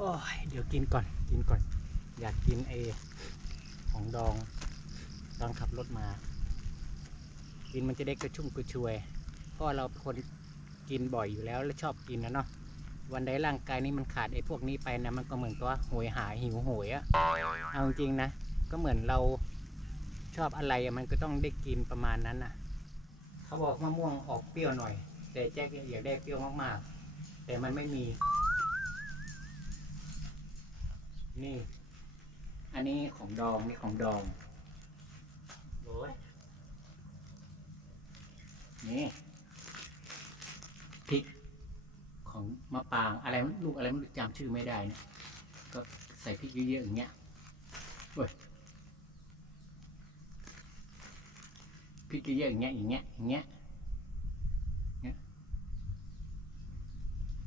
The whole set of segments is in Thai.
โอ้ยเดี๋ยวกินก่อนกินก่อน อยากกินไอของดองตอนขับรถมา กินมันจะได้กระชุ่มกระชวย เพราะเราเป็นคนกินบ่อยอยู่แล้วและชอบกินนะเนาะวันใดร่างกายนี้มันขาดไอ้พวกนี้ไปนะมันก็เหมือนตัวโหยหาหิวโหยอะเอาจริงนะ ก็เหมือนเราชอบอะไรมันก็ต้องได้กินประมาณนั้นนะเขาบอกมะม่วงออกเปรี้ยวหน่อย แต่แจ๊กอยากได้เปรี้ยวมากๆ แต่มันไม่มี นี่ อันนี้ของดองนี่ของดองโอ้ยนี่พริกของมะปรางอะไรลูกอะไรไม่รู้จำชื่อไม่ได้นะก็ใส่พริกเยอะๆอย่างเงี้ยเว้ยพริกเยอะๆอย่างเงี้ยอย่างเงี้ยอย่างเงี้ยเงี้ย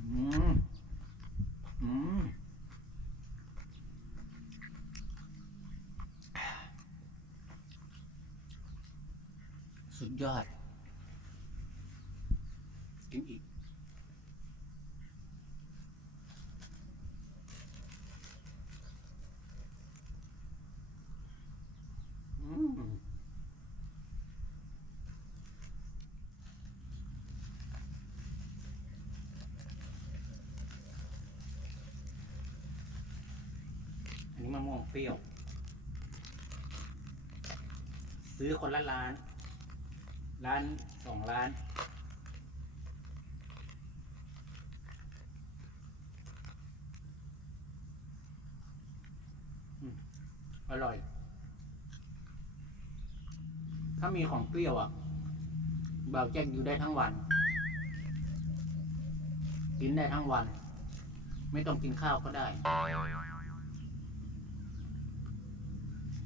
อืมอืมสุดยอด กินอีก อืมอันนี้ มะม่วงเปรี้ยว ซื้อคนละล้านล้านสองล้าน อร่อย ถ้ามีของเปรี้ยวอะบาวแจ็คอยู่ได้ทั้งวัน กินได้ทั้งวัน ไม่ต้องกินข้าวก็ได้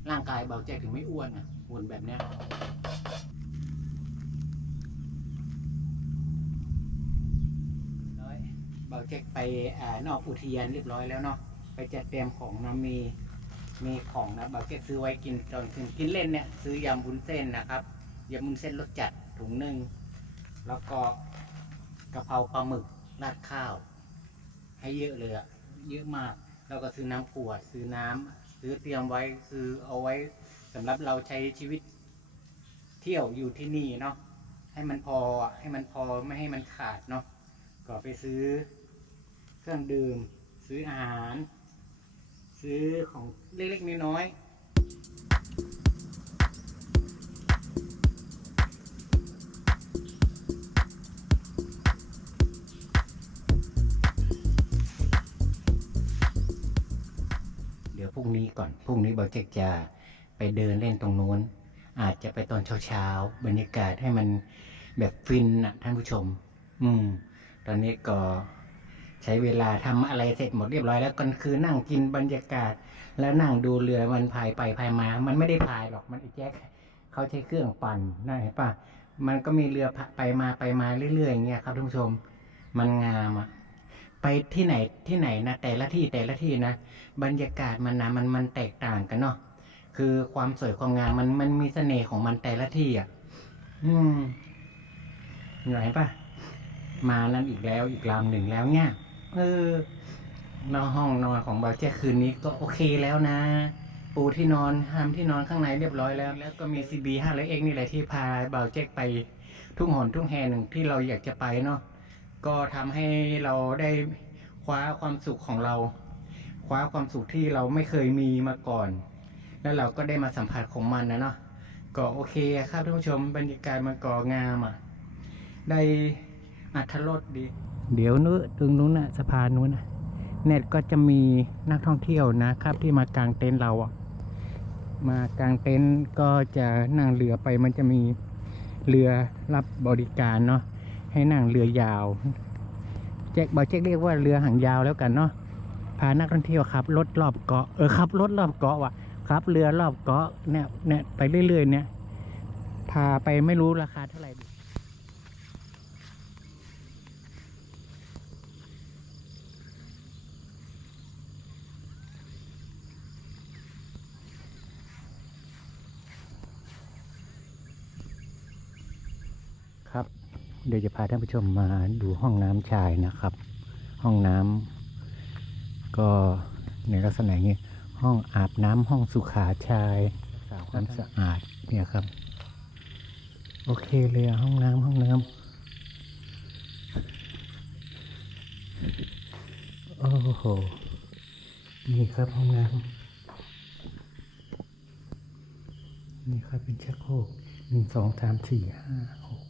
ร่างกายเบาแจ็คถึงไม่อ้วนอะหุ่นแบบเนี้ยร้อยเบาแจ็คไปอ่านอกอุทยานเรียบร้อยแล้วเนาะไปจัดเตรียมของนะมีมีของนะเบาเก็ตซื้อไว้กินตอนคืนกินเล่นเนี่ยซื้อยำบุญเส้นนะครับยำบุญเส้นรสจัดถุงหนึ่งแล้วก็กะเพราปลาหมึกราดข้าว ให้เยอะเลยอะเยอะมาก แล้วก็ซื้อน้ำขวดซื้อน้ำ ซื้อเตรียมไว้คือเอาไว้สำหรับเราใช้ชีวิตเที่ยวอยู่ที่นี่เนาะให้มันพอให้มันพอไม่ให้มันขาดเนาะก็ไปซื้อเครื่องดื่ม ซื้ออาหาร ซื้อของเล็กๆน้อยๆ รุ่งนี้ก่อน พรุ่งนี้เบาเจกจะไปเดินเล่นตรงนู้น อาจจะไปตอนเช้าๆ บรรยากาศให้มันแบบฟินนะท่านผู้ชม อืม ตอนนี้ก็ใช้เวลาทำอะไรเสร็จหมดเรียบร้อยแล้วก็คือนั่งกินบรรยากาศ แล้วนั่งดูเรือมันพายไปพายมา มันไม่ได้พายหรอกมันไอีแจ๊คเขาใช้เครื่องปั่นนะเห็นปะมันก็มีเรือไปมาไปมาเรื่อยๆอย่างเงี้ยครับท่านผู้ชม มันงามอะไปที่ไหนที่ไหนนะแต่ละที่แต่ละที่นะ บรรยากาศมันนะมันมันแตกต่างกันเนาะคือความสวยความงามมันมันมีเสน่ห์ของมันแต่ละที่อะ อืมเห็นปะมานั่นอีกแล้วอีกลำหนึ่งแล้วเนี่ยเออนอนห้องนอนของบาเจ้คืนนี้ก็โอเคแล้วนะ ปูที่นอนหามที่นอนข้างในเรียบร้อยแล้ว แล้วก็มี CB 5 0 0 X นี่แหละที่พาบาเจ๊กไปทุ่งหอนทุ่งแหนึ่งที่เราอยากจะไปเนาะก็ทำให้เราได้คว้าความสุขของเรา คว้าความสุขที่เราไม่เคยมีมาก่อน แล้วเราก็ได้มาสัมผัสของมันนะเนาะก็โอเคครับท่านผู้ชมบรรยากาศมันก็งามอะได้อัธรสดี เดี๋ยวนู้นตรงนู้นน่ะสะพานนู้นน่ะเน็ตก็จะมีนักท่องเที่ยวนะครับ ที่มากางเต็นท์เราอะมากางเต็นท์ก็จะนั่งเรือไปมันจะมีเรือรับบริการเนาะให้นั่งเรือยาวแจ็คบอกแจ็คเรียกว่าเรือหางยาวแล้วกันเนาะ พานักท่องเที่ยวขับรถรอบเกาะเออขับรถรอบเกาะว่ะขับเรือรอบเกาะเนี่ยเนี่ยไปเรื่อย ๆ เนี่ย พาไปไม่รู้ราคาเท่าไหร่ครับ เดี๋ยวจะพาท่านผู้ชมมาดูห้องน้ำชายนะครับ ห้องน้ำ ก็ในลักษณะอย่างนี้ห้องอาบน้ำห้องสุขาชายน้ำสะอาดเนี่ยครับ โอเคเลยห้องน้ำห้องน้ำโอ้โหนี่ครับห้องน้ำนี่ครับเป็นชักโครกหนึ่งสองสามสี่ห้าหก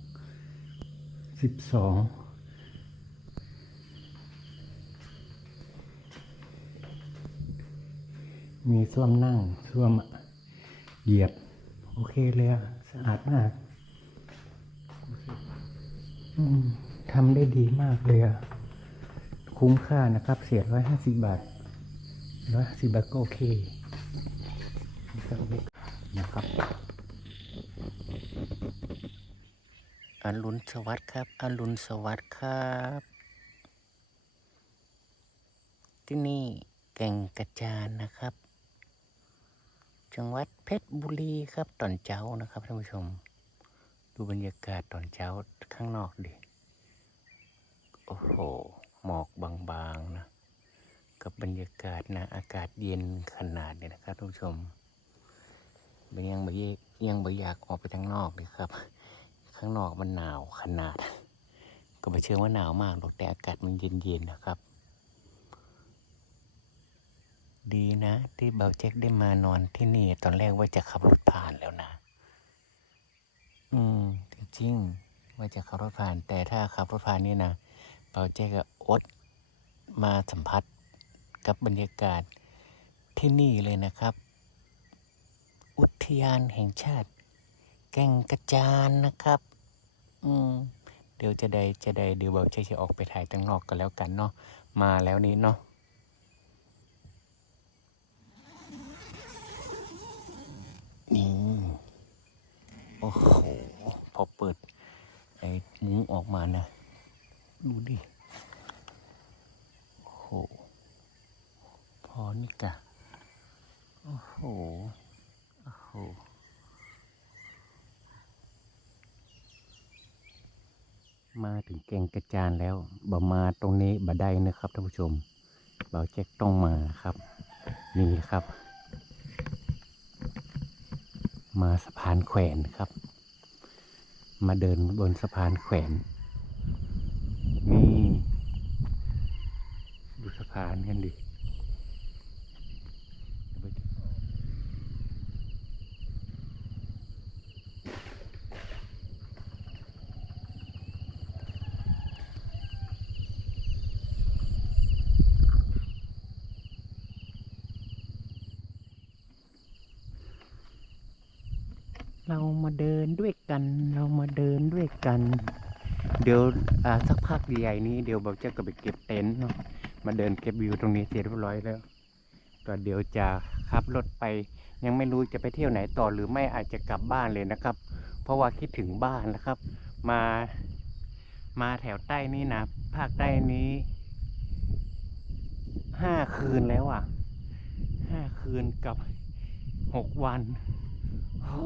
สิบสอง มีส้วมนั่งส้วมเหยียบ โอเคเลยสะอาดมากทำได้ดีมากเลยอะคุ้มค่านะครับ เสียร้อยห้าสิบบาทร้อยห้าสิบบาทก็โอเคนะครับนะครับอรุณสวัสดิ์ครับอรุณสวัสดิ์ครับ ที่นี่แก่งกระจานนะครับ จังหวัดเพชรบุรีครับตอนเช้านะครับท่านผู้ชม ดูบรรยากาศตอนเช้าข้างนอกดิ โอ้โห หมอกบางๆนะ กับบรรยากาศนะอากาศเย็นขนาดเนี้นะครับท่านผู้ชมมันยังไม่ยังไม่อยากออกไปข้างนอกเลยครับ ข้างนอกมันหนาวขนาด ก็ไม่เชื่อว่าหนาวมากหรอกแต่อากาศมันเย็นๆนะครับ ดีนะ ที่เบาเจ๊กได้มานอนที่นี่ ตอนแรกว่าจะขับรถผ่านแล้วนะ อืม จริงๆว่าจะขับรถผ่าน แต่ถ้าขับรถผ่านนี่นะเบาเจ๊กก็อดมาสัมผัสกับบรรยากาศที่นี่เลยนะครับ อุทยานแห่งชาติ แก่งกระจานนะครับ อืม เดี๋ยวจะได้จะได้เดี๋ยวเบาเจ๊กจะออกไปถ่ายข้างนอกกันแล้วกันเนาะมาแล้วนี้เนาะ นี่โอ้โห พอเปิด ไอ้มุ้งออกมานะ ดูดิโอ้โห พอนี่กะ โอ้โห โอ้โหมาถึงแกงกระจานแล้วบ่มาตรงนี้บ่ได้นะครับท่านผู้ชมเบาแจ็คต้องมาครับ นี่ครับ มาสะพานแขวนครับ มาเดินบนสะพานแขวนนี่ดูสะพานกันดิ เรามาเดินด้วยกัน เรามาเดินด้วยกัน เดี๋ยวอ่าสักพักใหญ่นี้เดี๋ยวเราจะก็ไปเก็บเต็นท์เนาะมาเดินเก็บวิวตรงนี้เสร็จเรียบร้อยแล้วก็เดี๋ยวจะขับรถไป ยังไม่รู้จะไปเที่ยวไหนต่อหรือไม่อาจจะกลับบ้านเลยนะครับ เพราะว่าคิดถึงบ้านนะครับ มามาแถวใต้นี่นะภาคใต้นี้ห้าคืนแล้วอะห้าคืนกับหกวัน โอ้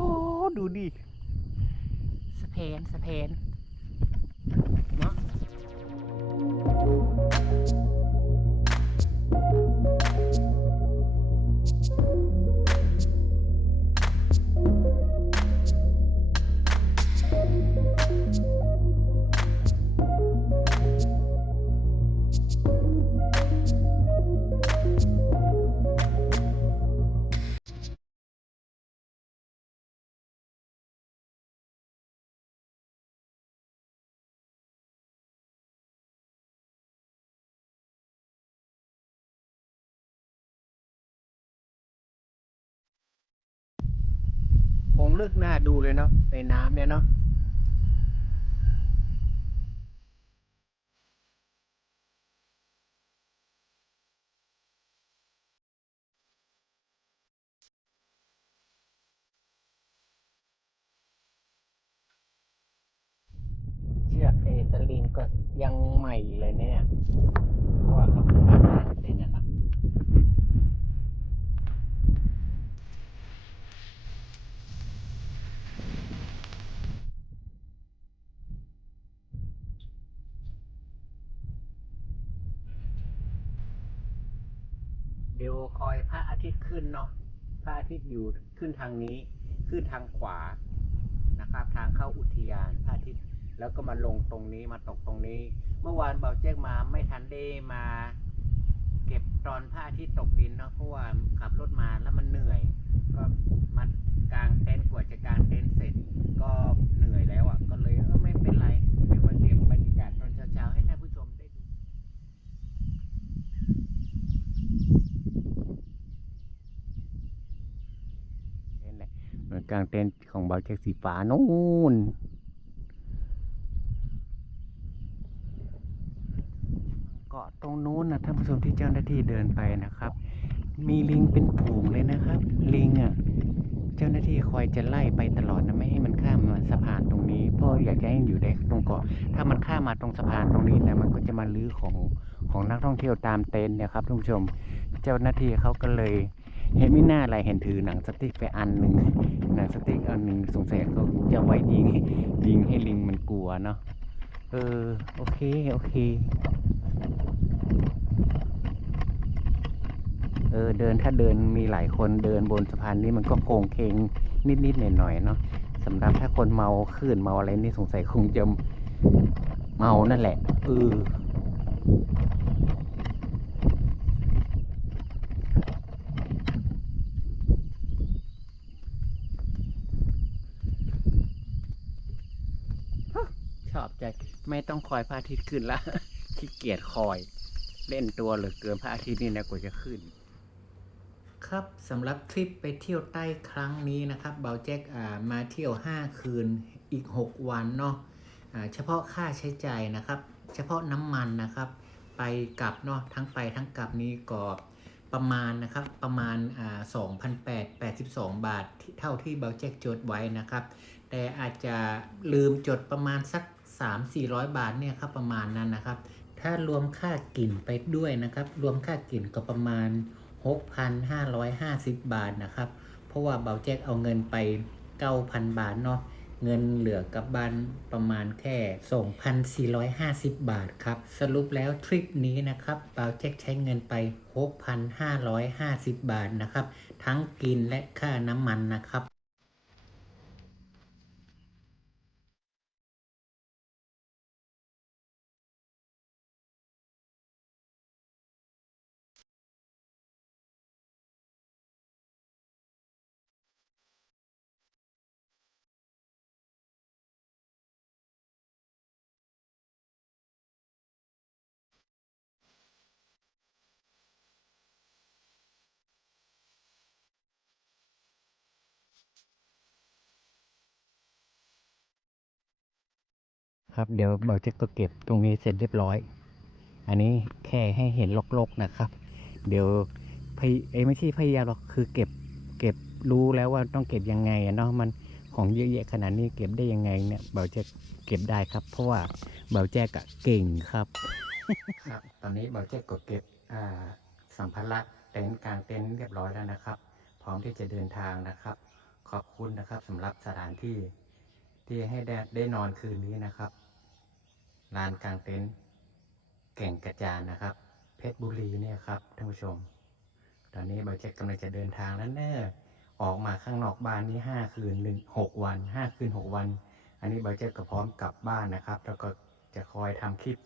ดูดิสะเพนสะเพนเนาะ ลึกหน้าดูเลยเนาะในน้ำเนี่ยเนาะเชือกเอตลิงก็ยังใหม่เลยเนี่ยเพราะว่าเขาเพิ่งมาเต็นท์นะเนาะ เดี๋ยวคอยพระอา ทิตย์ขึ้นเนาะพระอาทิตย์อยู่ขึ้นทางนี้ ขึ้นทางขวานะครับ ทางเข้าอุทยานพระอาทิตย์แล้วก็มาลงตรงนี้มาตกตรงนี้ เมื่อวานเบาแจ้งมาไม่ทันได้มา เก็บตอนพระอาทิตย์ตกดินเนาะเพราะว่าขับรถมาแล้วมันเหนื่อย ก็มากางเต็นท์กว่าจะกางเต็นท์เสร็จ ก็เหนื่อยแล้วอะก็เลยเออไม่เป็นไรเดี๋ยวมาเก็บบรรยากาศตอนเช้าๆให้ท่านผู้ชมได้ดู เต็นท์แหละเหมือน กลางเต็นท์ของบาเช็คสีฟ้านู่นเกาะตรงนู้นนะท่านผู้ชมที่เจ้าหน้าที่เดินไปนะครับ มีลิงเป็นผูงเลยนะครับ ลิงอะเจ้าหน้าที่คอยจะไล่ไปตลอดนะไม่ให้มันข้ามมาสะพานตรงนี้เพราะอยากจะให้อยู่ในตรงเกาะ ถ้ามันข้ามมาตรงสะพานตรงนี้นะมันก็จะมาลื้อของของนักท่องเที่ยวตามเต็นท์นี่ยครับท่านผู้ชม เจ้าหน้าที่เขาก็เลย เห็นไม่น่าอะไรเห็นถือหนังสติ๊กไปอันหนึ่งหนังสติ๊กอันหนึ่งสงสัยเขาจะไว้ยิงยิงให้ลิงมันกลัวเนาะเออโอเคโอเค เออเดินถ้าเดินมีหลายคนเดินบนสะพานนี้มันก็โค้งเคงนิดๆหน่อยๆเนาะสำหรับถ้าคนเมาคลื่นเมาอะไรนี่สงสัยคงจะเมานั่นแหละเออ อบใจ ไม่ต้องคอยพระอาทิตย์ขึ้นละขี้เกียจคอย เล่นตัวเหลือเกินพระอาทิตย์นี่นะกว่าจะขึ้น ครับสำหรับทริปไปเที่ยวใต้ครั้งนี้นะครับเบาแจ็คอ่ามาเที่ยว 5 คืนอีก 6 วันเนาะอ่าเฉพาะค่าใช้จ่ายนะครับ เฉพาะน้ำมันนะครับ ไปกลับเนาะทั้งไปทั้งกลับนี้ก็ประมาณนะครับประมาณอ่า2,882 บาทเท่าที่เบาแจ็คจดไว้นะครับ แต่อาจจะลืมจดประมาณสัก 3-400 บาทเนี่ยครับประมาณนั้นนะครับ ถ้ารวมค่ากลิ่นไปด้วยนะครับ รวมค่ากลิ่นก็ประมาณ 6,550 บาทนะครับ เพราะว่าเบาแจ็คเอาเงินไป 9,000 บาทเนาะเงินเหลือกับบ้านประมาณแค่ 2,450 บาทครับ สรุปแล้วทริปนี้นะครับเบาแจ็คใช้เงินไป 6,550 บาทนะครับ ทั้งกินและค่าน้ำมันนะครับ ครับ เดี๋ยวเบาเจ็กก็เก็บตรงนี้เสร็จเรียบร้อย อันนี้แค่ให้เห็นลกๆนะครับ เดี๋ยวพยเอ้ไม่ใช่พยายามหรอกคือเก็บเก็บรู้แล้วว่าต้องเก็บยังไงเนาะมันของเยอะแยะขนาดนี้เก็บได้ยังไงเนี่ยเบาแจ็เก็บได้ครับ เพราะว่าเบาแจ็คอะเก่งครับครับตอนนี้เบาแจ็คก็เก็บสัมภาระเต็นท์กลางเต็นท์เรียบร้อยแล้วนะครับ พร้อมที่จะเดินทางนะครับ ขอบคุณนะครับสำหรับสถานที่ที่ให้ได้ได้นอนคืนนี้นะครับ ลานกลางเต็นท์แก่งกระจานนะครับ เพชรบุรีเนี่ยครับท่านผู้ชม ตอนนี้เบาเจ็กกำลังจะเดินทางแล้วเนอะออกมาข้างนอกบ้านนี้ห้าคืนหนึ่งหกวันห้าคืนหกวัน อันนี้เบาเจ็กก็พร้อมกลับบ้านนะครับ แล้วก็จะคอยทำคลิป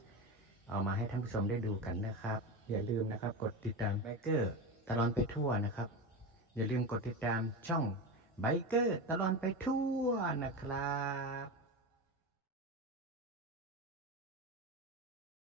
เอามาให้ท่านผู้ชมได้ดูกันนะครับ อย่าลืมนะครับ กดติดตามไบเกอร์ตลอดไปทั่วนะครับ อย่าลืมกดติดตามช่องไบเกอร์ตลอดไปทั่วนะครับ